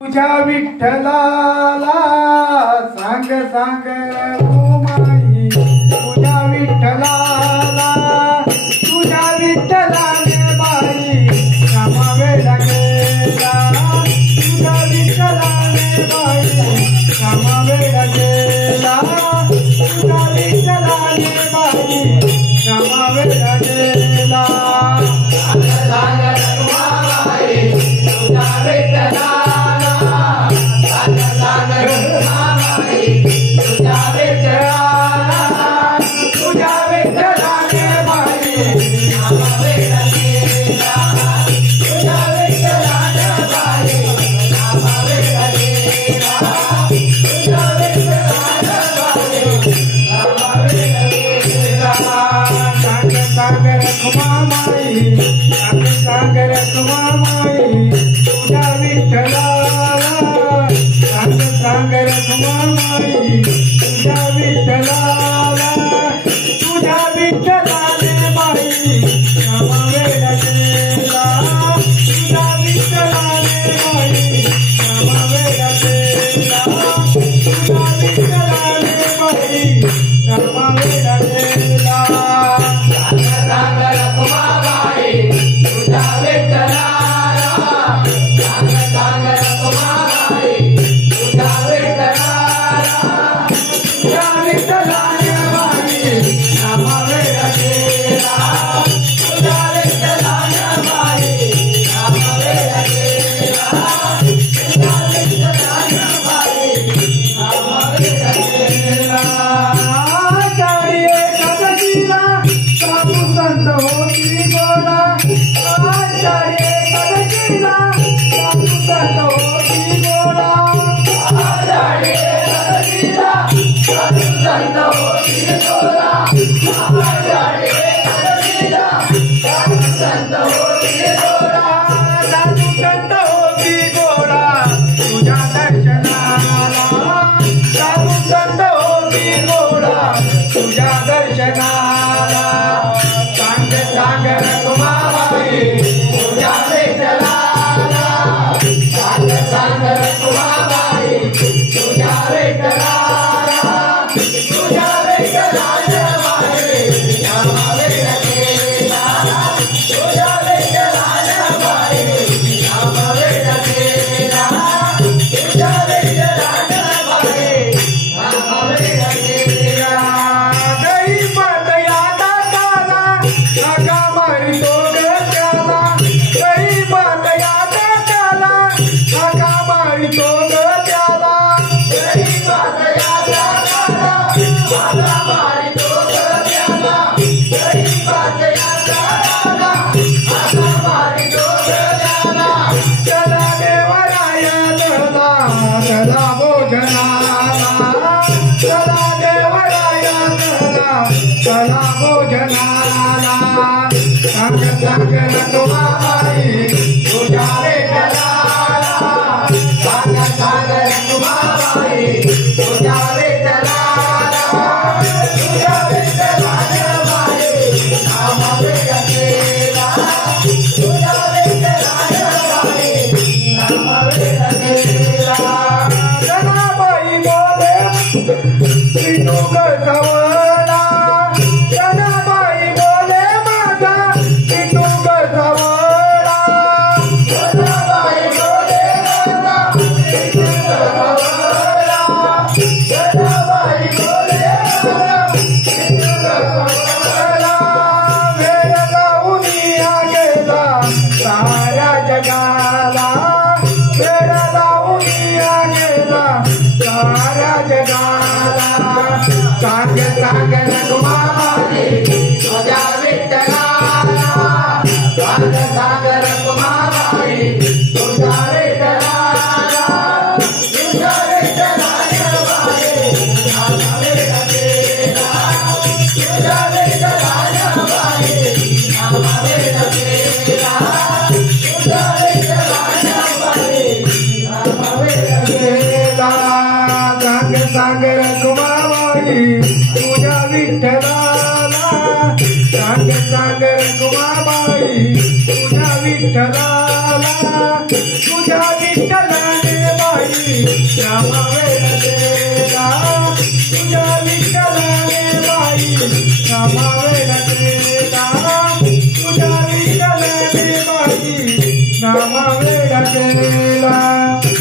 तुझ्या विठ्ठलाला सांग सांग रघुमाई, तुझ्या विठ्ठलाला, तुझ्या विठ्ठलाने बाई कामावेला गेला, तुझ्या विठ्ठलाने बाई कामावेला गेला, तुझ्या विठ्ठलाने बाई कामावेला गेला। सांग रघुमाई, तुझ्या विठ्ठलाला, सागर कुमामाई, तुझ्या विठ्ठलाला, सागर कुमामाई, तुझ्या विठ्ठलाला, तुझ्या विठ्ठलाने बाई कामावेला गेला, तुझ्या विठ्ठलाने बाई कामावेला गेला, तुझ्या विठ्ठलाने बाई कामावेला गेला। सागर कुमामाई, तुझ्या विठ्ठलाला, सागर कुमामाई, तुझ्या विठ्ठलाला, तुझ्या विठ्ठलाने बाई कामावेला गेला, तुझ्या विठ्ठलाने बाई कामावेला गेला, तुझ्या विठ्ठलाने बाई कामावेला गेला। आषाढी एकादशीला साधू संत होती गोळा, आषाढी एकादशीला साधू संत होती गोळा, आषाढी एकादशीला साधू संत होती गोळा, आषाढी एकादशीला साधू संत होती गोळा, साधू संत होती गोळा तुझ्या दर्शनाला, साधू संत होती गोळा तुझ्या दर्शनाला। सांग सांग रघुमाई, तुझ्या विठ्ठलाला, सांग सांग रघुमाई, तुझ्या विठ्ठलाला, तुझ्या विठ्ठलाने बाई कामावेला गेला, तुझ्या विठ्ठलाने बाई कामावेला गेला, तुझ्या विठ्ठलाने बाई कामावेला गेला। दहीपत या दाताला धक्का मारितो ग त्याला, दहीपत या दाताला धक्का मारितो ग त्याला, दहीपत या दाताला धक्का मारितो ग त्याला, दहीपत या दाताला धक्का मारितो ग त्याला। चला देवराया चला, चला भोजनाला, चला देवराया चला, चला भोजनाला। सांग सांग रघुमाई, तुझ्या विठ्ठलाला, सांग सांग रघुमाई, तुझ्या विठ्ठलाला, तुझ्या विठ्ठलाने बाई कामावेला गेला, तुझ्या विठ्ठलाने बाई कामावेला गेला। जनाबाई बोले विठू ग जवळा, जनाबाई बोले माझा विठू ग जवळा, जनाबाई बोले माझा विठू ग जवळा, जनाबाई बोले माझा विठू ग जवळा। वेळ लावून या गेला साऱ्या जगाला, वेळ लावून या गेला साऱ्या जगाला। सांग सांग रघुमाई, तुझ्या विठ्ठलाला, सांग सांग रघुमाई, तुझ्या विठ्ठलाला, तुझ्या विठ्ठलाने बाई कामावेला गेला, तुझ्या विठ्ठलाने बाई कामावेला गेला, तुझ्या विठ्ठलाने बाई कामावेला गेला। सांग सांग रघुमाई, तुझ्या विठ्ठलाला, सांग सांग रघुमाई, तुझ्या विठ्ठलाला, तुझ्या विठ्ठलाने नामा वेडा केला तुझ्या विठ्ठलाने बाकी नामा वेडा केला